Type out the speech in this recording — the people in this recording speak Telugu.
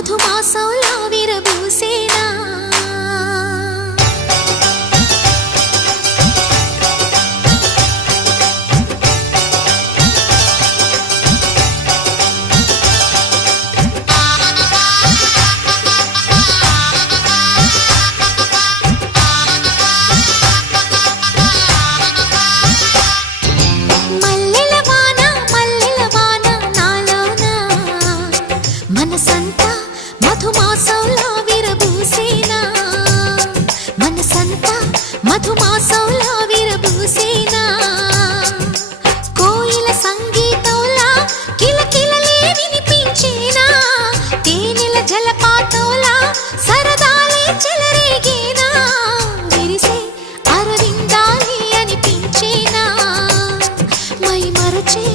మధుమాసంలా విరబూసేనా మనసంతా మధుమాసంలా విరబూసేనా మనసంతా మధుమాసంలా విరబూసేనా కోయిల సంగీతంలా కిలకిలలే వినిపించేనా తేనెల జలపాతంలా సరదాలే చెలరేగేనా విరిసే అరవిందాలే అనిపించేనా మై మరచే